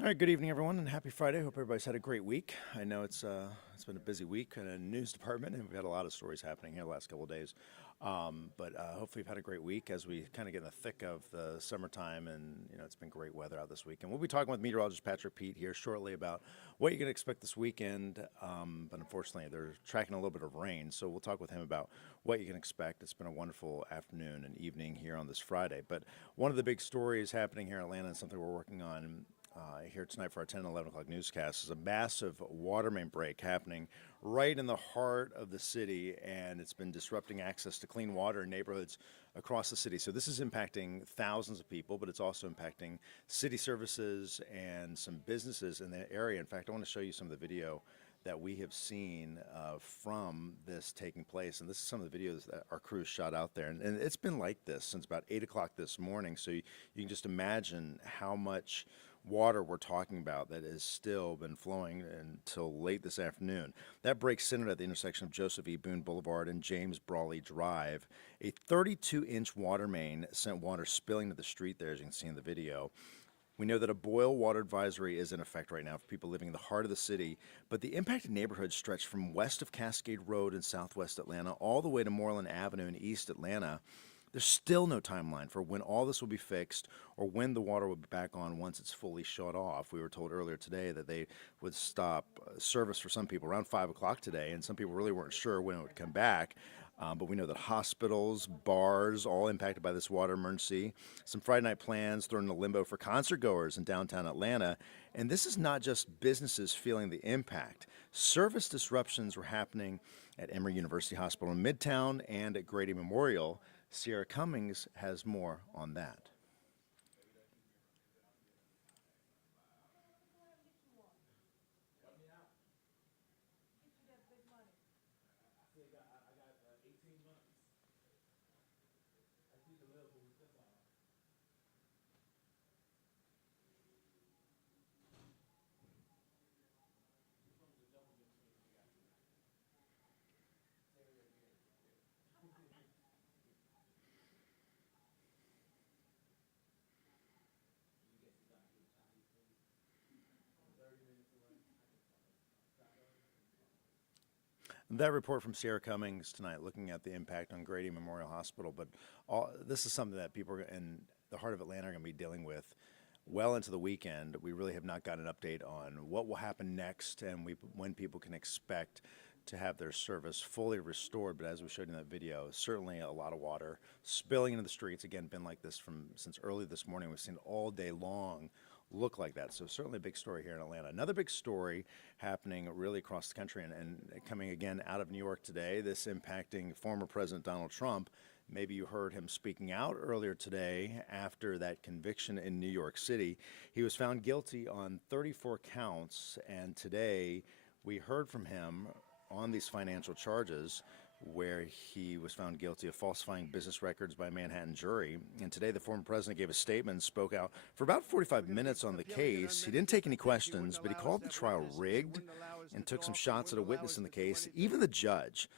All right, good evening, everyone, and happy Friday. Hope everybody's had a great week. I know it's been a busy week in the news department, and we've had a lot of stories happening here the last couple of days. But hopefully, you've had a great week as we kind of get in the thick of the summertime, and it's been great weather out this week. And we'll be talking with meteorologist Patrick Pete here shortly about what you can expect this weekend. But unfortunately, they're tracking a little bit of rain, so we'll talk with him about what you can expect. It's been a wonderful afternoon and evening here on this Friday. But one of the big stories happening here in Atlanta and something we're working on here tonight for our 10 and 11 o'clock newscast is a massive water main break happening right in the heart of the city, and it's been disrupting access to clean water in neighborhoods across the city. So this is impacting thousands of people, but it's also impacting city services and some businesses in the area. In fact, I want to show you some of the video that we have seen from this taking place. And this is some of the videos that our crews shot out there. And it's been like this since about 8 o'clock this morning. So you can just imagine how much water we're talking about that has still been flowing until late this afternoon. That break centered at the intersection of Joseph E. Boone Boulevard and James Brawley Drive. A 32-inch water main sent water spilling to the street there, as you can see in the video. We know that a boil water advisory is in effect right now for people living in the heart of the city, but the impacted neighborhoods stretch from west of Cascade Road in southwest Atlanta all the way to Moreland Avenue in East Atlanta. There's still no timeline for when all this will be fixed or when the water will be back on once it's fully shut off. We were told earlier today that they would stop service for some people around 5 o'clock today, and some people really weren't sure when it would come back. But we know that hospitals, bars, all impacted by this water emergency. Some Friday night plans thrown into limbo for concert goers in downtown Atlanta. And this is not just businesses feeling the impact. Service disruptions were happening at Emory University Hospital in Midtown and at Grady Memorial. Sierra Cummings has more on that. That report from Sierra Cummings tonight, looking at the impact on Grady Memorial Hospital, but this is something that people in the heart of Atlanta are going to be dealing with well into the weekend. We really have not got an update on what will happen next and when people can expect to have their service fully restored. But as we showed in that video, certainly a lot of water spilling into the streets. Again, been like this since early this morning. We've seen all day long look like that. So certainly a big story here in Atlanta. Another big story happening really across the country and coming again out of New York today, this impacting former President Donald Trump. Maybe you heard him speaking out earlier today after that conviction in New York City. He was found guilty on 34 counts, and today we heard from him on these financial charges where he was found guilty of falsifying business records by a Manhattan jury. And today the former president gave a statement and spoke out for about 45 minutes on the case. He didn't take any questions, but he called the trial rigged and took some shots at a witness in the case, even the judge,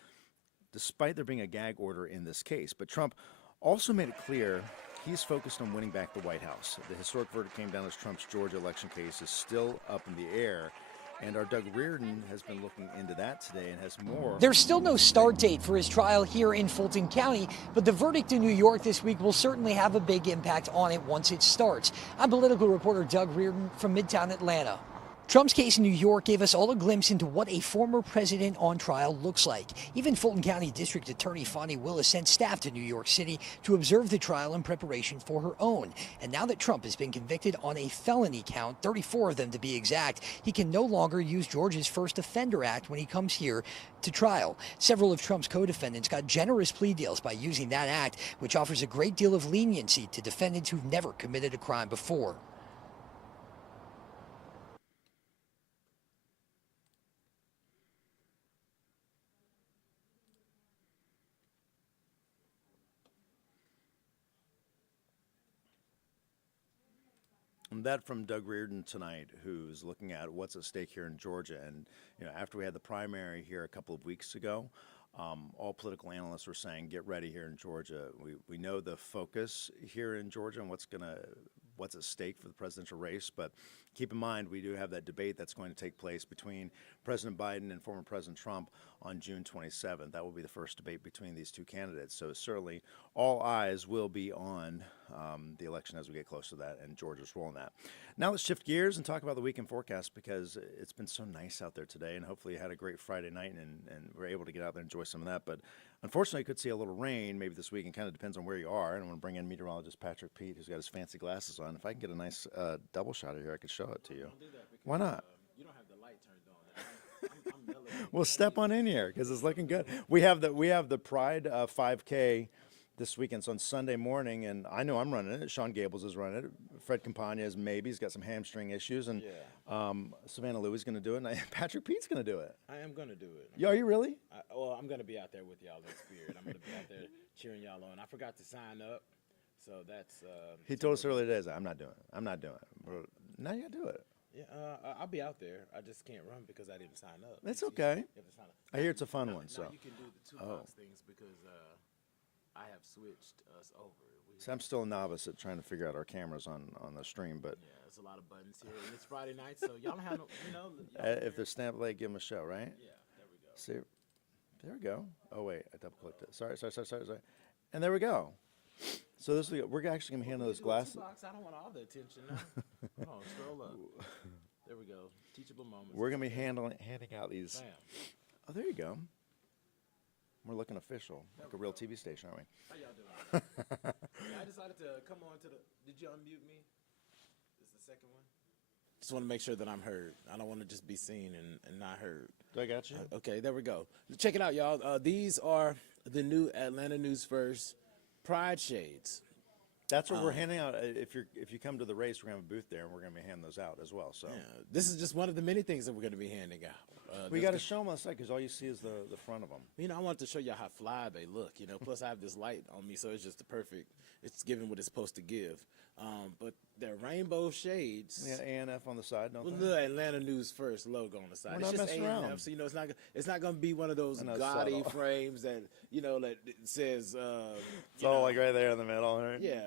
despite there being a gag order in this case. But Trump also made it clear he's focused on winning back the White House. The historic verdict came down as Trump's Georgia election case is still up in the air. And our Doug Reardon has been looking into that today and has more. There's still no start date for his trial here in Fulton County, but the verdict in New York this week will certainly have a big impact on it once it starts. I'm political reporter Doug Reardon from Midtown Atlanta. Trump's case in New York gave us all a glimpse into what a former president on trial looks like. Even Fulton County District Attorney Fonnie Willis sent staff to New York City to observe the trial in preparation for her own. And now that Trump has been convicted on a felony count, 34 of them to be exact, he can no longer use Georgia's First Offender Act when he comes here to trial. Several of Trump's co-defendants got generous plea deals by using that act, which offers a great deal of leniency to defendants who've never committed a crime before. And that from Doug Reardon tonight, who's looking at what's at stake here in Georgia. And after we had the primary here a couple of weeks ago, all political analysts were saying, get ready here in Georgia. We know the focus here in Georgia and what's at stake for the presidential race. But keep in mind, we do have that debate that's going to take place between President Biden and former President Trump on June 27th. That will be the first debate between these two candidates. So certainly all eyes will be on the election as we get close to that, and Georgia's role in that. Now let's shift gears and talk about the weekend forecast, because it's been so nice out there today, and hopefully you had a great Friday night and we're able to get out there and enjoy some of that. But unfortunately, you could see a little rain maybe this week, and kind of depends on where you are. And I'm going to bring in meteorologist Patrick Pete, who's got his fancy glasses on. If I can get a nice double shot of here, I could show it to you. Why not? You don't have the light turned on. I'm mellow. Well, step on in here because it's looking good. We have the Pride 5K this weekend. So on Sunday morning, and I know I'm running it. Sean Gables is running it. Fred Campagna is maybe. He's got some hamstring issues, and Savannah Louie is going to do it, and Patrick Pete's going to do it. I am going to do it. Yeah, are you really? Well, I'm going to be out there with y'all in spirit. I'm going to be out there cheering y'all on. I forgot to sign up, so that's. He told us earlier today, I'm not doing it. I'm not doing it. But now you got to do it. Yeah, I'll be out there. I just can't run because I didn't sign up. It's okay. You have to sign up. I hear it's a fun one. So Now you can do the 2 box things because I have switched us over. I'm still a novice at trying to figure out our cameras on the stream, but Yeah, there's a lot of buttons here, and it's Friday night, so y'all don't have no, if they're stamp leg, give them a show, right? Yeah, there we go. See, there we go. Oh wait, I double clicked it. Sorry. And there we go. So we're actually gonna handle those glasses. 2 box, I don't want all the attention now. Come on, scroll up. There we go. Teachable moments. We're gonna be handing out these. Bam. Oh, there you go. We're looking official, like a real TV station, aren't we? How y'all doing? Yeah, I decided to come on to the. Did you unmute me? This is the second one. Just want to make sure that I'm heard. I don't want to just be seen and not heard. I got you. Okay, there we go. Check it out, y'all. These are the new Atlanta News First Pride Shades. That's what we're handing out. If you come to the race, we're gonna have a booth there, and we're gonna be handing those out as well. So Yeah, this is just one of the many things that we're going to be handing out. we got to show them on the side because all you see is the front of them. I want to show y'all how fly they look. Plus I have this light on me, so it's just the perfect. It's giving what it's supposed to give. But they're rainbow shades. Yeah, ANF on the side, don't With they? the Atlanta News First logo on the side. We're It's not just messing ANF, around. so it's not going to be one of those I know, gaudy subtle. frames that that it says. It's all like right there in the middle, right? Yeah,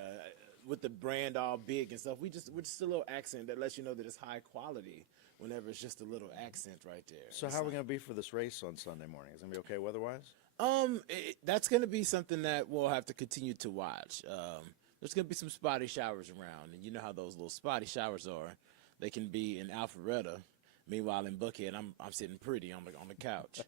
with the brand all big and stuff. We're just a little accent that lets you know that it's high quality. Whenever it's just a little accent right there. So how are we gonna be for this race on Sunday morning? Is it gonna be okay weather-wise? That's going to be something that we'll have to continue to watch. There's going to be some spotty showers around, and you know how those little spotty showers are. They can be in Alpharetta. Meanwhile, in Buckhead, I'm sitting pretty on the couch.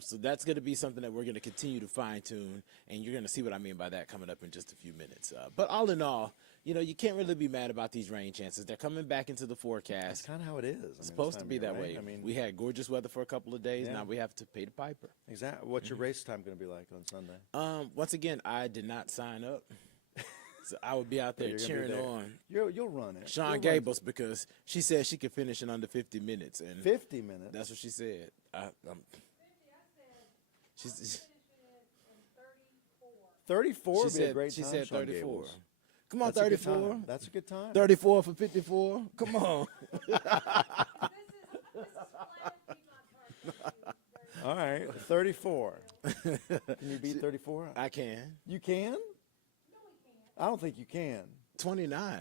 So that's going to be something that we're going to continue to fine tune, and you're going to see what I mean by that coming up in just a few minutes. But all in all, you can't really be mad about these rain chances. They're coming back into the That's forecast. kind of how it is. It's supposed to be that way. I mean, We had gorgeous weather for a couple of days. Yeah. Now we have to pay the piper. exactly. What's your race time gonna be like on Sunday? Once again, I did not sign up, so I would be out there You're gonna be cheering there. on You'll run it. Sean You'll run Gables because she said she could finish in under 50 minutes, and 50 minutes. that's what she said. She's, 34 she would be a said great she time. said Sean 34. Gables. Come on, That's a good 34. time. That's a good time. 34 for 54. Come on. All right, 34. Can you beat 34? I can. You can? I don't think you can. 29.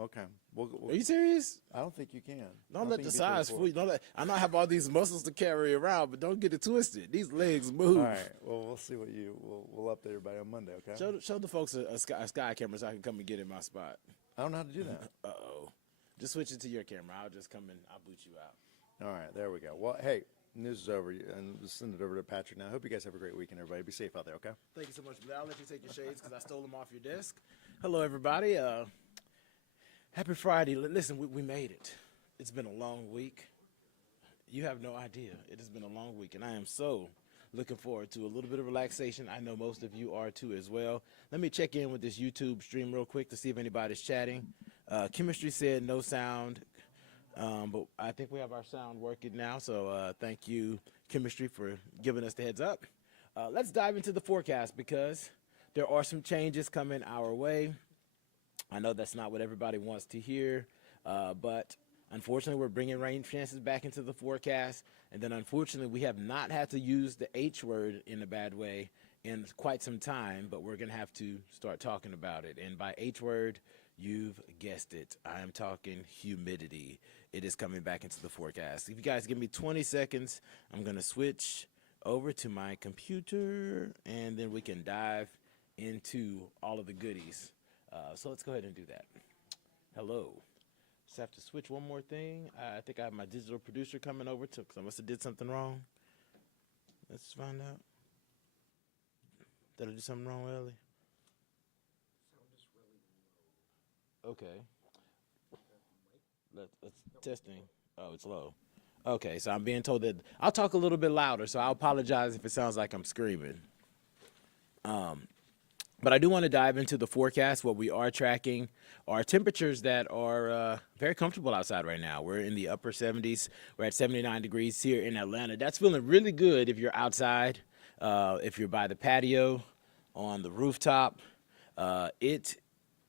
Okay. Are you serious? I don't think you can. I Don't let think the you beat size 34. fool you. Don't let, I know I have all these muscles to carry around, but don't get it twisted. These legs move. All right. Well, we'll see what we'll update everybody on Monday. Okay. Show the folks a sky camera so I can come and get in my spot. I don't know how to do that. Uh-oh. Just switch it to your camera. I'll just come in. I'll boot you out. All right. There we go. Well, hey, news is over, and we'll send it over to Patrick now. I hope you guys have a great weekend, everybody. Be safe out there. Okay. Thank you so much for that. I'll let you take your shades because I stole them off your desk. Hello, everybody. Happy Friday. Listen, we made it. It's been a long week. You have no idea. It has been a long week, and I am so looking forward to a little bit of relaxation. I know most of you are too as well. Let me check in with this YouTube stream real quick to see if anybody's chatting. Chemistry said no sound, but I think we have our sound working now, so thank you, Chemistry, for giving us the heads up. Let's dive into the forecast because there are some changes coming our way. I know that's not what everybody wants to hear, but unfortunately, we're bringing rain chances back into the forecast. And then, unfortunately, we have not had to use the H word in a bad way in quite some time, but we're going to have to start talking about it. And by H word, you've guessed it. I am talking humidity. It is coming back into the forecast. If you guys give me 20 seconds, I'm going to switch over to my computer, and then we can dive into all of the goodies. So let's go ahead and do that. Hello. Just have to switch one more thing. I think I have my digital producer coming over because I must have did something wrong. Let's find out. Did I do something wrong, Ellie? Okay. Let's testing. Oh, it's low. Okay, so I'm being told that I'll talk a little bit louder, so I'll apologize if it sounds like I'm screaming. But I do want to dive into the forecast. What we are tracking are temperatures that are very comfortable outside right now. We're in the upper 70s. We're at 79 degrees here in Atlanta. That's feeling really good if you're outside, if you're by the patio, on the rooftop. It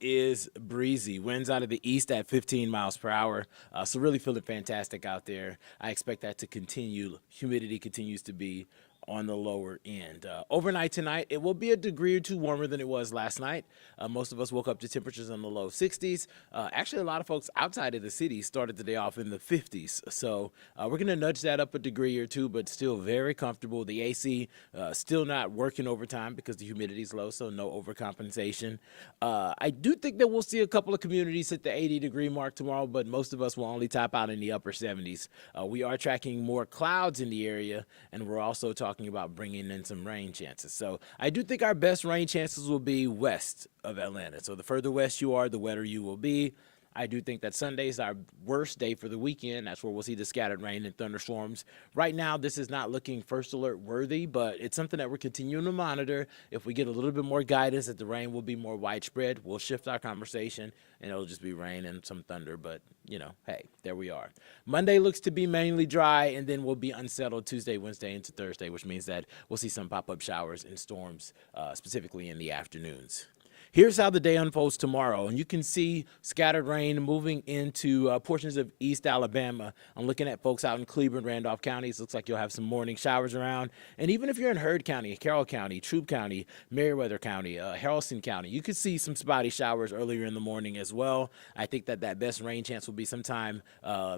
is breezy. Winds out of the east at 15 miles per hour. So really feeling fantastic out there. I expect that to continue. Humidity continues to be on the lower end. Overnight tonight, it will be a degree or two warmer than it was last night. Most of us woke up to temperatures in the low 60s. Actually, a lot of folks outside of the city started the day off in the 50s. So we're going to nudge that up a degree or two, but still very comfortable. The AC still not working overtime because the humidity is low, so no overcompensation. I do think that we'll see a couple of communities hit the 80-degree mark tomorrow, but most of us will only top out in the upper 70s. We are tracking more clouds in the area, and we're also talking about bringing in some rain chances. So I do think our best rain chances will be west of Atlanta. So the further west you are, the wetter you will be. I do think that Sunday is our worst day for the weekend. That's where we'll see the scattered rain and thunderstorms. Right now, this is not looking first alert worthy, but it's something that we're continuing to monitor. If we get a little bit more guidance that the rain will be more widespread, we'll shift our conversation, and it'll just be rain and some thunder. But, you know, hey, there we are. Monday looks to be mainly dry, and then we'll be unsettled Tuesday, Wednesday, into Thursday, which means that we'll see some pop-up showers and storms, specifically in the afternoons. Here's how the day unfolds tomorrow, and you can see scattered rain moving into portions of East Alabama. I'm looking at folks out in Cleveland, Randolph counties. Looks like you'll have some morning showers around. And even if you're in Heard County, Carroll County, Troup County, Meriwether County, Haralson County, you could see some spotty showers earlier in the morning as well. I think that best rain chance will be sometime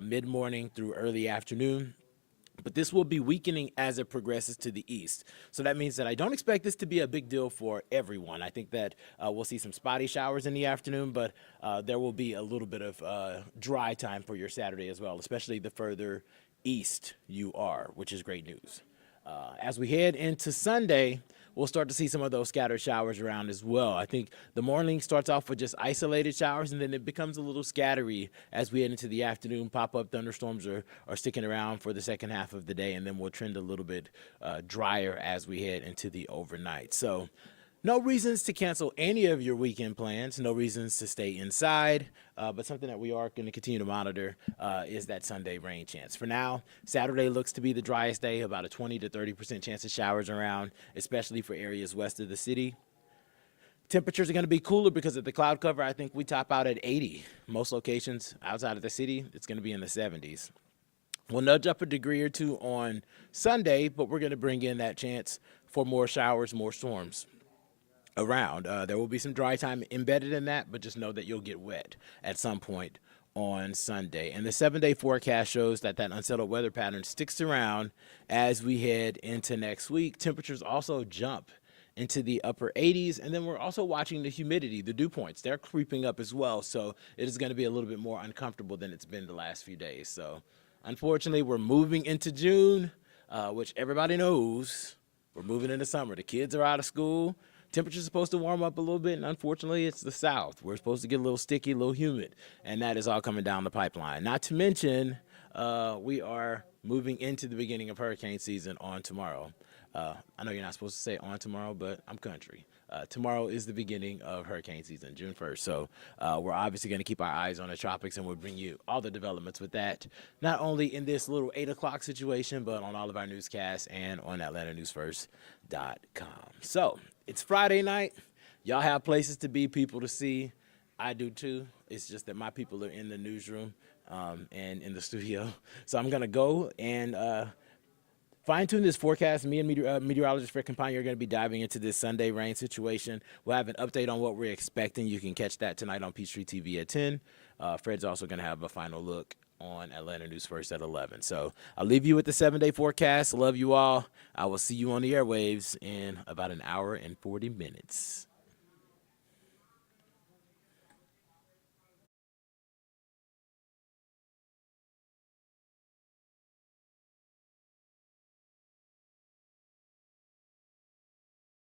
mid-morning through early afternoon. But this will be weakening as it progresses to the east. So that means that I don't expect this to be a big deal for everyone. I think that we'll see some spotty showers in the afternoon, but there will be a little bit of dry time for your Saturday as well, especially the further east you are, which is great news. As we head into Sunday, we'll start to see some of those scattered showers around as well. I think the morning starts off with just isolated showers, and then it becomes a little scattery as we head into the afternoon. Pop-up thunderstorms are sticking around for the second half of the day, and then we'll trend a little bit drier as we head into the overnight. So no reasons to cancel any of your weekend plans, no reasons to stay inside, but something that we are going to continue to monitor is that Sunday rain chance. For now, Saturday looks to be the driest day, about a 20 to 30% chance of showers around, especially for areas west of the city. Temperatures are going to be cooler because of the cloud cover. I think we top out at 80. Most locations outside of the city, it's going to be in the 70s. We'll nudge up a degree or two on Sunday, but we're going to bring in that chance for more showers, more storms around. There will be some dry time embedded in that, but just know that you'll get wet at some point on Sunday. And the 7-day forecast shows that unsettled weather pattern sticks around as we head into next week. Temperatures also jump into the upper 80s, and then we're also watching the humidity, the dew points. They're creeping up as well, so it is going to be a little bit more uncomfortable than it's been the last few days. So unfortunately, we're moving into June, which everybody knows. We're moving into summer. The kids are out of school. Temperature's supposed to warm up a little bit, and unfortunately, it's the South. We're supposed to get a little sticky, a little humid, and that is all coming down the pipeline. Not to mention, we are moving into the beginning of hurricane season on tomorrow. I know you're not supposed to say on tomorrow, but I'm country. Tomorrow is the beginning of hurricane season, June 1st. So we're obviously going to keep our eyes on the tropics, and we'll bring you all the developments with that, not only in this little 8 o'clock situation, but on all of our newscasts and on AtlantaNewsFirst.com. So it's Friday night. Y'all have places to be, people to see. I do too. It's just that my people are in the newsroom and in the studio. So I'm going to go and fine-tune this forecast. Me and meteorologist Fred Campagna are going to be diving into this Sunday rain situation. We'll have an update on what we're expecting. You can catch that tonight on Peachtree TV at 10. Fred's also going to have a final look on Atlanta News First at 11. So I'll leave you with the 7-day forecast. Love you all. I will see you on the airwaves in about an hour and 40 minutes.